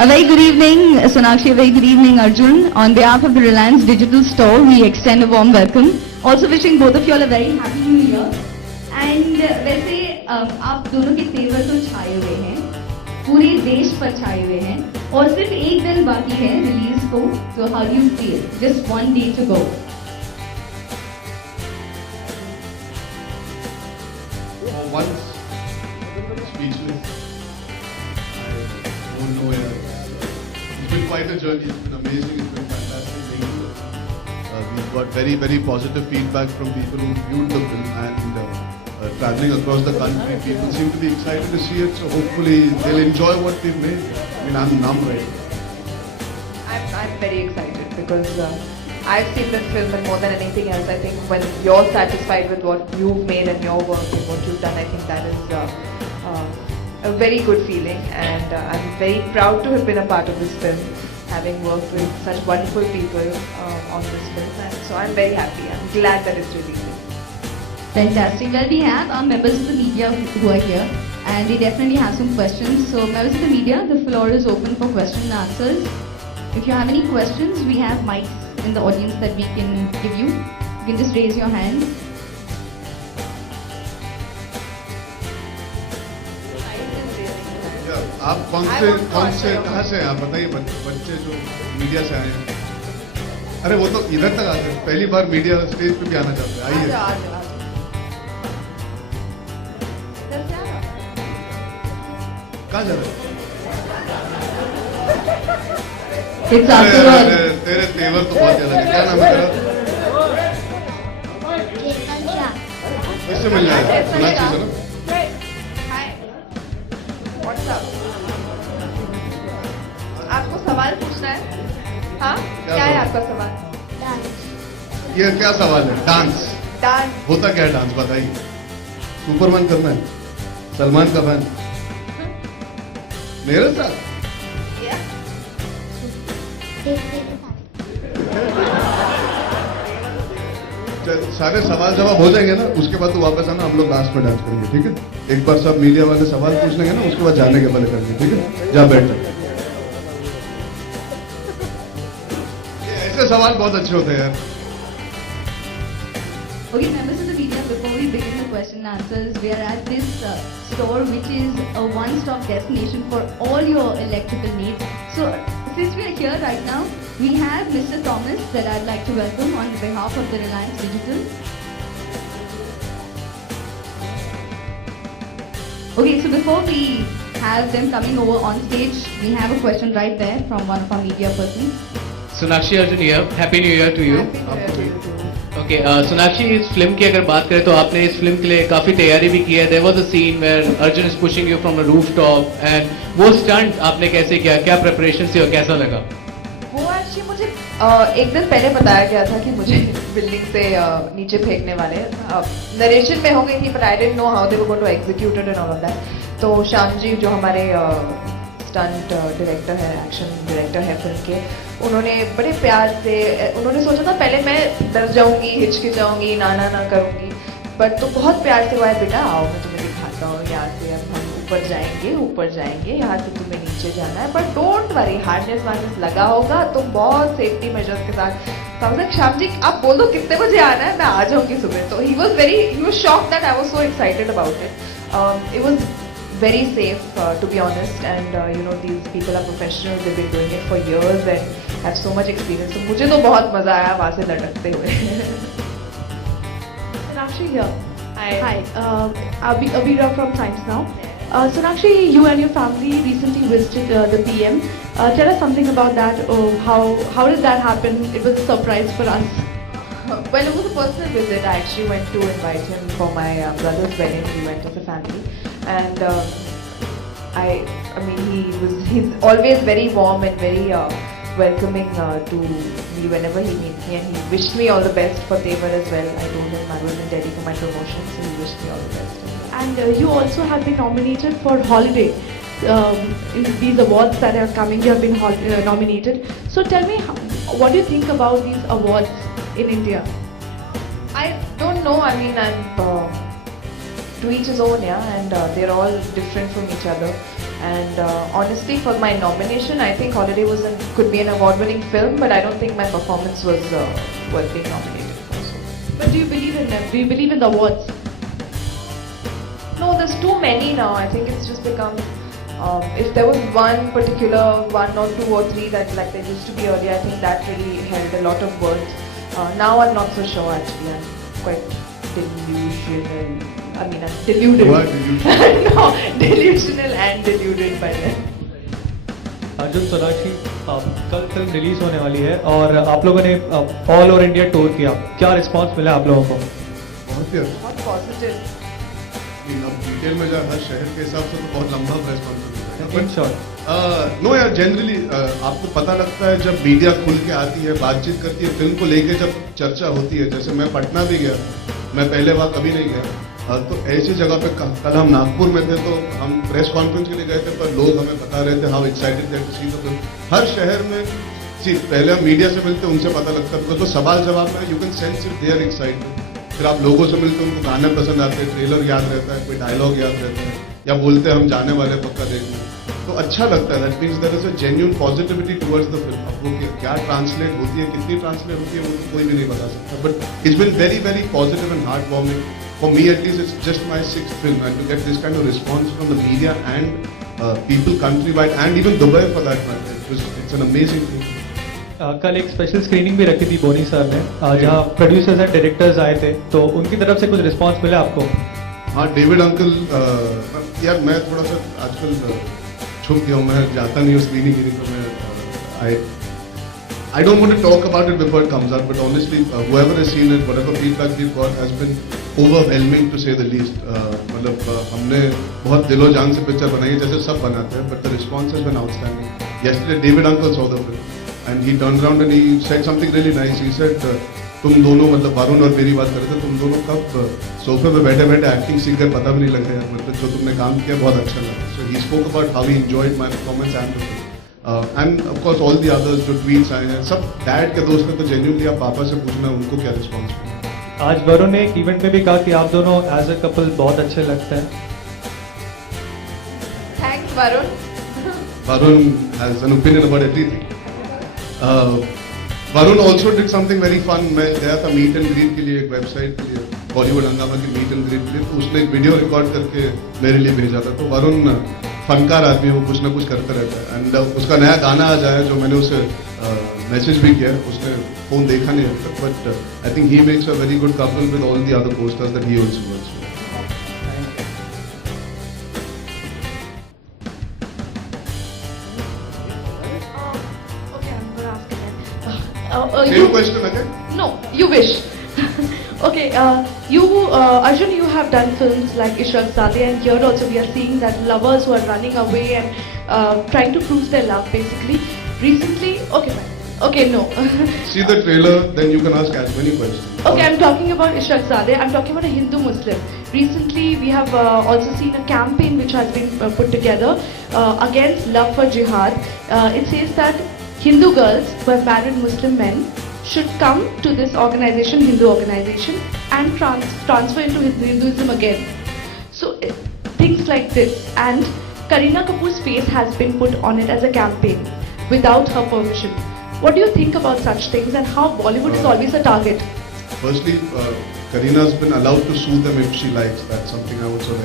A very good evening, Sonakshi. A very good evening, Arjun. On behalf of the Reliance Digital Store, we extend a warm welcome. Also wishing both of you all a very happy new year. And वैसे आप दोनों के तेवर तो छाए हुए हैं, पूरे देश पर छाए हुए हैं, और सिर्फ एक दिन बाकी है रिलीज को. So how do you feel? Just one day to go. Once speechless. I don't know. It's been quite a journey. It's been amazing. It's been fantastic. Being here. We've got very, very positive feedback from people who viewed the film and traveling across the country. People seem to be excited to see it. So hopefully they'll enjoy what they've made. I mean, I'm numb right now. I'm very excited because I've seen this film and more than anything else, I think when you're satisfied with what you've made and your work and what you've done, I think that is a very good feeling, and I'm very proud to have been a part of this film, having worked with such wonderful people on this film, and so I'm very happy. I'm glad that it's releasing. Fantastic. Well, we have our members of the media who are here, and they definitely have some questions. So, members of the media, the floor is open for question and answers. If you have any questions, we have mics in the audience that we can give you. You can just raise your hand. आप कौन से कहाँ से हैं आप बताइए. बच्चे जो मीडिया से आए हैं. अरे वो तो इधर तक आते हैं. पहली बार मीडिया स्टेज पे भी आना चाहते हैं. आइए. कहाँ जा रहे हैं? तेरे तेवर तो बहुत अलग है. क्या नाम है तेरा? किससे मिल जाएगा? सोनाक्षी से ना. आपको सवाल पूछना है? हाँ, क्या है आपका सवाल? ये क्या सवाल है? डांस. डांस होता क्या है डांस बताइए. सुपरमैन करना है? सलमान का फैन मेरे साथ? सारे सवाल जवाब हो जाएंगे ना, उसके बाद तो वापस आना. हम लोग लास्ट में डांस करेंगे. ठीक है. एक बार सब मीडिया वाले सवाल पूछ लेंगे ना, उसके बाद जाने के पहले करेंगे. ठीक है. जा बैठ. ऐसे सवाल बहुत अच्छे होते हैं यार. Okay, members of the media, before we begin the question and answers, we are at this store which is a one-stop destination for all your electrical needs. So, since we are here right now, we have Mr. Thomas that I'd like to welcome on behalf of the Reliance Digital. Okay, so before we have them coming over on stage, we have a question right there from one of our media persons. Sonakshi Arjun here. Happy New Year to you. Okay, Sonakshi इस film की अगर बात करें तो आपने इस film के लिए काफी तैयारी भी की है. There was a scene where Arjun is pushing you from a rooftop and वो स्टंट आपने कैसे किया, क्या प्रिपरेशन थी और कैसा लगा? वो एक्चुअली मुझे एक दिन पहले बताया गया था कि मुझे बिल्डिंग से नीचे फेंकने वाले. नरेशन में हो गई थी, but I didn't know how they were going to execute it and all of that. तो श्याम जी जो हमारे स्टंट डायरेक्टर है, एक्शन डायरेक्टर है फिल्म के, उन्होंने बड़े प्यार से, उन्होंने सोचा था पहले मैं डर जाऊंगी, हिचकिचाऊंगी, ना करूंगी, बट तो बहुत प्यार से हुआ है. बेटा आओ मैं तुम्हें दिखाता हूँ. यहाँ से अब हम ऊपर जाएंगे, यहाँ से तुम्हें नीचे जाना है, बट डोंट वरी, हार्नेस वार्नेस लगा होगा तो बहुत सेफ्टी मेजर्स के साथ. श्याम जी आप बोल दो कितने बजे आना है, मैं आ जाऊंगी सुबह. तो he was shocked that I was so excited about it. It was very safe to be honest, and you know, these people are professionals. They've been doing it for years and have so much experience. So मुझे तो बहुत मजा आया वहाँ से लटकते हुए. Sonakshi here. Hi. Abira from Times Now. Sonakshi, you and your family recently visited the PM. Tell us something about that. How did that happen? It was a surprise for us. Well, it was a personal visit. I actually went to invite him for my brother's wedding. We went as a family, and I mean, he's always very warm and very welcoming to me whenever he meets me, and he wished me all the best for Tevar as well. I told him I was in Delhi for my promotion, so he wished me all the best. And you also have been nominated for Holiday. In these awards that are coming, you have been nominated. So tell me, what do you think about these awards in India? I don't know. I mean, I'm to each his own, yeah, and they're all different from each other. And honestly, for my nomination, I think Holiday could be an award-winning film, but I don't think my performance was worth being nominated for. So. But do you believe in them? Do you believe in the awards? No, there's too many now. I think it's just become. If there was one particular one or two or three that like there used to be earlier, I think that really held a lot of words. Now I'm not so sure actually. I'm quite delusional. I mean, I'm deluded. You are delusional. No, delusional and deluded by then. Arjun Sonakshi कल film release होने वाली है और आप लोगों ने all over India tour किया, क्या रिस्पांस मिला आप लोगों को? बहुत ही अच्छा। बहुत पॉजिटिव. अब डिटेल में जाए हर शहर के हिसाब से तो बहुत लंबा press conference in short no यार, जनरली आपको पता लगता है जब मीडिया खुल के आती है, बातचीत करती है, फिल्म को लेके जब चर्चा होती है. जैसे मैं पटना भी गया, मैं पहले वहां कभी नहीं गया, तो ऐसी जगह पे कल हम नागपुर में थे तो हम प्रेस कॉन्फ्रेंस के लिए गए थे, पर लोग हमें बता रहे थे हाउ एक्साइटेड थे टू सी द फिल्म. हर शहर में पहले हम मीडिया से मिलते उनसे पता लगता है, बिकॉज वो सवाल जवाब में you can sense it they are excited. फिर आप लोगों से मिलते उनको गाने पसंद आते हैं, ट्रेलर याद रहता है, कोई डायलॉग याद रहता है, या बोलते हैं हम जाने वाले पक्का देखने, तो अच्छा लगता है. That means there is a genuine positivity towards the film. अब वो क्या ट्रांसलेट होती है, कितनी ट्रांसलेट होती है, वो तो कोई भी नहीं बता सकता, but it's been very very positive and heart warming. For me at least, it's just my 6th film, and to get this kind of response from the media and people countrywide and even Dubai for that matter, it's an amazing thing. कल एक special screening भी रखी थी बोनी sir ने, जहाँ producers and directors आए थे, तो उनकी तरफ से कुछ रिस्पांस मिला आपको? हाँ, डेविड अंकल, यार मैं थोड़ा सा आजकल छुप गया हूँ, मैं जाता नहीं हूँ स्क्रीनिंग, तो मैं I don't want to talk about it before it comes out, but honestly, whoever has seen it, whatever feedback we've got has been overwhelming to say the least. मतलब हमने बहुत दिलो जान से पिक्चर बनाई है, जैसे सब बनाते हैं, but the response has been outstanding. Yesterday, David Uncle saw the film, and he turned around and he said something really nice. He said, तुम दोनों, मतलब वरुण और मेरी बात कर रहे थे, तुम दोनों कब सोफे पे बैठे बैठे एक्टिंग सीख कर पता भी नहीं लगा, मतलब जो तुमने काम किया बहुत अच्छा लगा. So he spoke about how he enjoyed my performance and the film. End of course all the others जो ट्वीट्स आए हैं, सब डैड के दोस्त हैं, तो जेन्युइनली आप पापा से पूछना उनको क्या रिस्पॉन्स मिला. आज वरुण ने एक इवेंट में भी कहा कि आप दोनों एज अ कपल बहुत अच्छे लगते हैं. Thanks, Varun. Varun has an opinion about everything. Varun also did something very fun. मैं गया था मीट एंड ग्रीट के लिए, एक वेबसाइट के लिए, बॉलीवुड हंगामा की मीट एंड ग्रीट के लिए, तो उसने एक वीडियो रिकॉर्ड करके मेरे लिए भेजा था. तो वरुण फनकार आदमी है, वो कुछ ना कुछ करता रहता है, एंड उसका नया गाना आ जाए जो मैंने उसे मैसेज भी किया, उसने फोन देखा नहीं अब तक, but I think he makes a very good couple with all the other posters that he also works with. Okay, I'm gonna ask again. Same question again? No, you wish. Okay, Arjun, you have done films like Ishaq Zadeh, and here also we are seeing that lovers who are running away and trying to prove their love, basically. Recently, okay, fine. Okay, no. See the trailer, then you can ask as many questions. Okay, I'm talking about Ishaq Zadeh. I'm talking about a Hindu Muslim. Recently, we have also seen a campaign which has been put together against love for jihad. It says that Hindu girls who have married Muslim men should come to this organization, Hindu organization, and transfer into Hinduism again. So things like this, and Kareena Kapoor's face has been put on it as a campaign without her permission. What do you think about such things, and how Bollywood is always a target? Firstly, Kareena's been allowed to sue them if she likes. That's something I also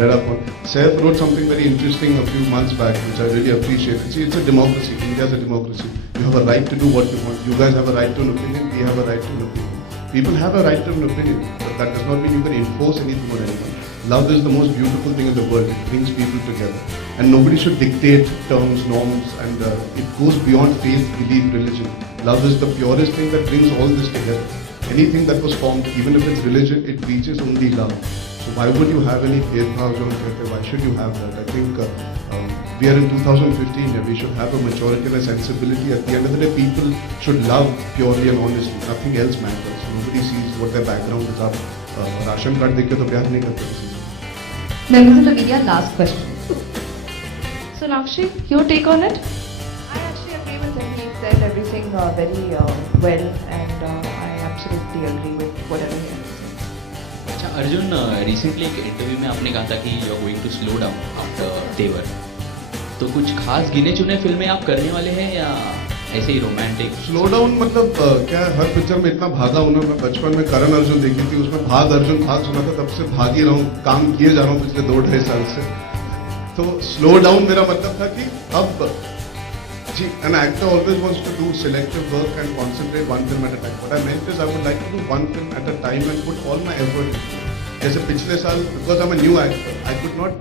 read up on. Seth wrote something very interesting a few months back, which I really appreciate. See, it's a democracy. India is a democracy. You have a right to do what you want. You guys have a right to an opinion. We have a right to an opinion. People have a right to an opinion, but that does not mean you can enforce anything on anyone. Love is the most beautiful thing in the world. It brings people together. And nobody should dictate terms, norms, and it goes beyond faith, belief, religion. Love is the purest thing that brings all this together. Anything that was formed, even if it's religion, it reaches only love. So why would you have any bhedbhav? Why should you have that? I think we are in 2015 and we should have a maturity and a sensibility. At the end of the day, people should love purely and honestly. Nothing else matters. Nobody sees what their background is. आप ration card देख के तो प्यार नहीं करते किसी से. Members of the media, last question. Sonakshi, your take on it? I actually agree with him. He said everything very well, and I absolutely agree with whatever he has said. अच्छा Arjun, recently एक interview में आपने कहा था कि you are going to slow down after Tevar. तो कुछ खास गिने चुने फिल्में आप करने वाले हैं या ऐसे ही रोमांटिक? स्लो डाउन मतलब क्या है, हर पिक्चर में इतना भागा हूं ना। मैं बचपन में करण अर्जुन देखी थी, उसमें भाग अर्जुन भाग सुना था, तब से भाग ही रहा हूँ, काम किए जा रहा हूँ पिछले 2-2.5 साल से। तो स्लो डाउन मेरा मतलब था कि अब जी, an actor always wants to do selective work and concentrate one film at a time. What I meant is I would like to do one film at a time and put all my effort into it. जैसे पिछले साल, because I'm a new actor, I could not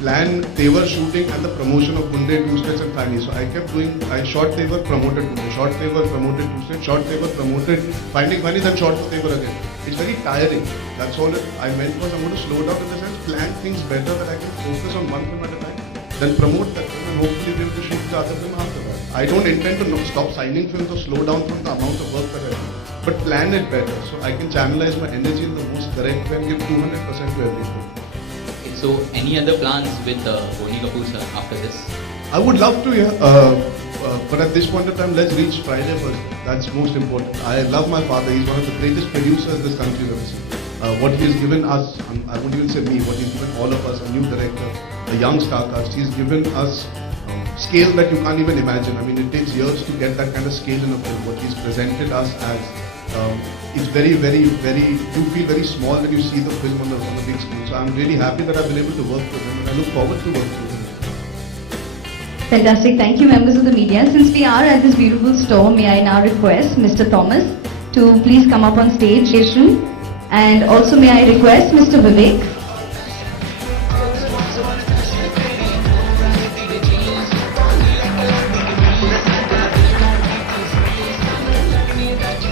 plan Tevar shooting and the promotion of Gunde, Two States and Fani. So I kept doing, I shot Tevar, promoted Gunde, shot Tevar, promoted Two States, shot Tevar, promoted Finding Fani, then shot Tevar again. It's very tiring. That's all I meant was I'm going to slow down in the sense, plan things better that I can focus on one film at a time, then promote that film and hopefully be able to shoot the other film after that. I don't intend to stop signing films or slow down from the amount of work that I do, but plan it better so I can channelize my energy in the most correct way and give 200% to everything. Okay, so any other plans with Bonnie Kapoor sir after this? I would love to, yeah. But at this point of time, let's reach Friday first. That's most important. I love my father. He's one of the greatest producers this country has ever seen. What he has given us, I won't even say me, what he's given all of us, a new director, a young star cast. He's given us scale that you can't even imagine. I mean, it takes years to get that kind of scale in a film. What he's presented us as, it's very, very, very, you feel very small when you see the film on the big screen. So I'm really happy that I've been able to work with him and I look forward to working with him. Fantastic. Thank you, members of the media. Since we are at this beautiful store, may I now request Mr. Thomas to please come up on stage, Yeshun. And also may I request Mr. Vivek.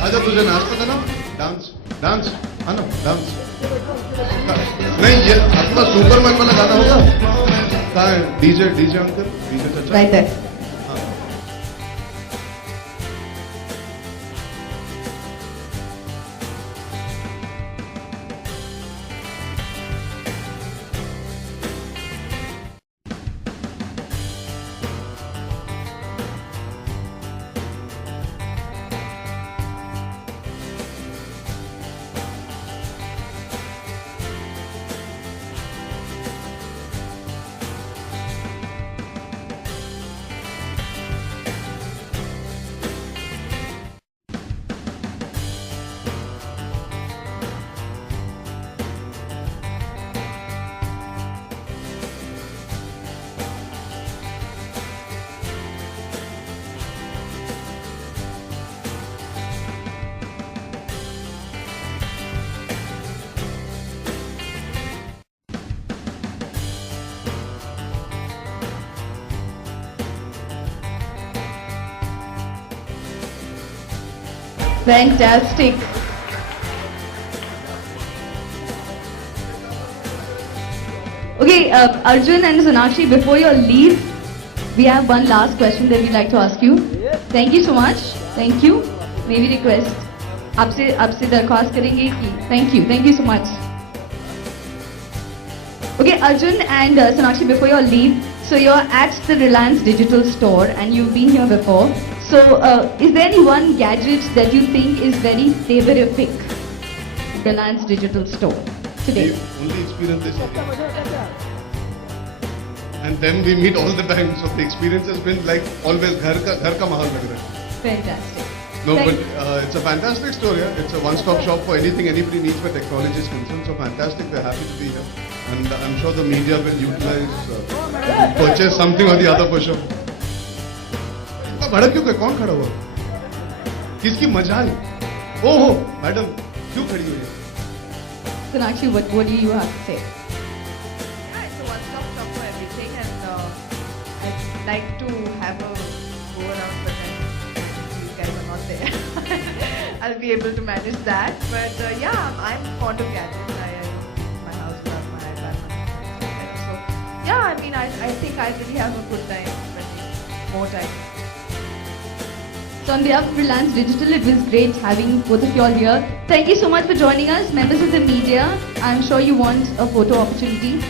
आजा तुझे नाचना था ना, dance dance है ना, dance नहीं, ये अपना सुपरमैन वाला गाना होगा, कहाँ है डीजे अंकल, डीजे चाचा, Right there. हाँ। Fantastic. Okay, Arjun and Sonakshi, before your leave, we have one last question that we'd like to ask you. Thank you so much. Thank you. May we request आपसे दरख्वास्त करेंगे कि thank you so much. Okay, Arjun and Sonakshi, before your leave, so you're at the Reliance Digital Store and you've been here before. So, is there any one gadget that you think is very Tevarific? Reliance Digital Store today. The only experience is and then we meet all the time. So the experience has been like always घर का माहौल लग रहा है. Fantastic. No, Thank- but it's a fantastic store. Yeah, it's a one-stop shop for anything anybody needs where technology is concerned. So fantastic. We're happy to be here, and I'm sure the media will utilize, purchase something or the other for sure. इतना भड़क क्यों गए? कौन खड़ा हुआ? किसकी मजाल? ओहो, मैडम क्यों खड़ी हुई है? Sonakshi, what do you have to say? Yeah, it's a one-stop shop for everything, and I'd like to have a go around, but then you guys are not there. I'll be able to manage that. But yeah, I'm fond of gadgets. I use my house without my iPad. So yeah, I mean, I think I really have a good time spending more time. So on behalf of Reliance Digital, it was great having both of you all here. Thank you so much for joining us, members of the media. I'm sure you want a photo opportunity.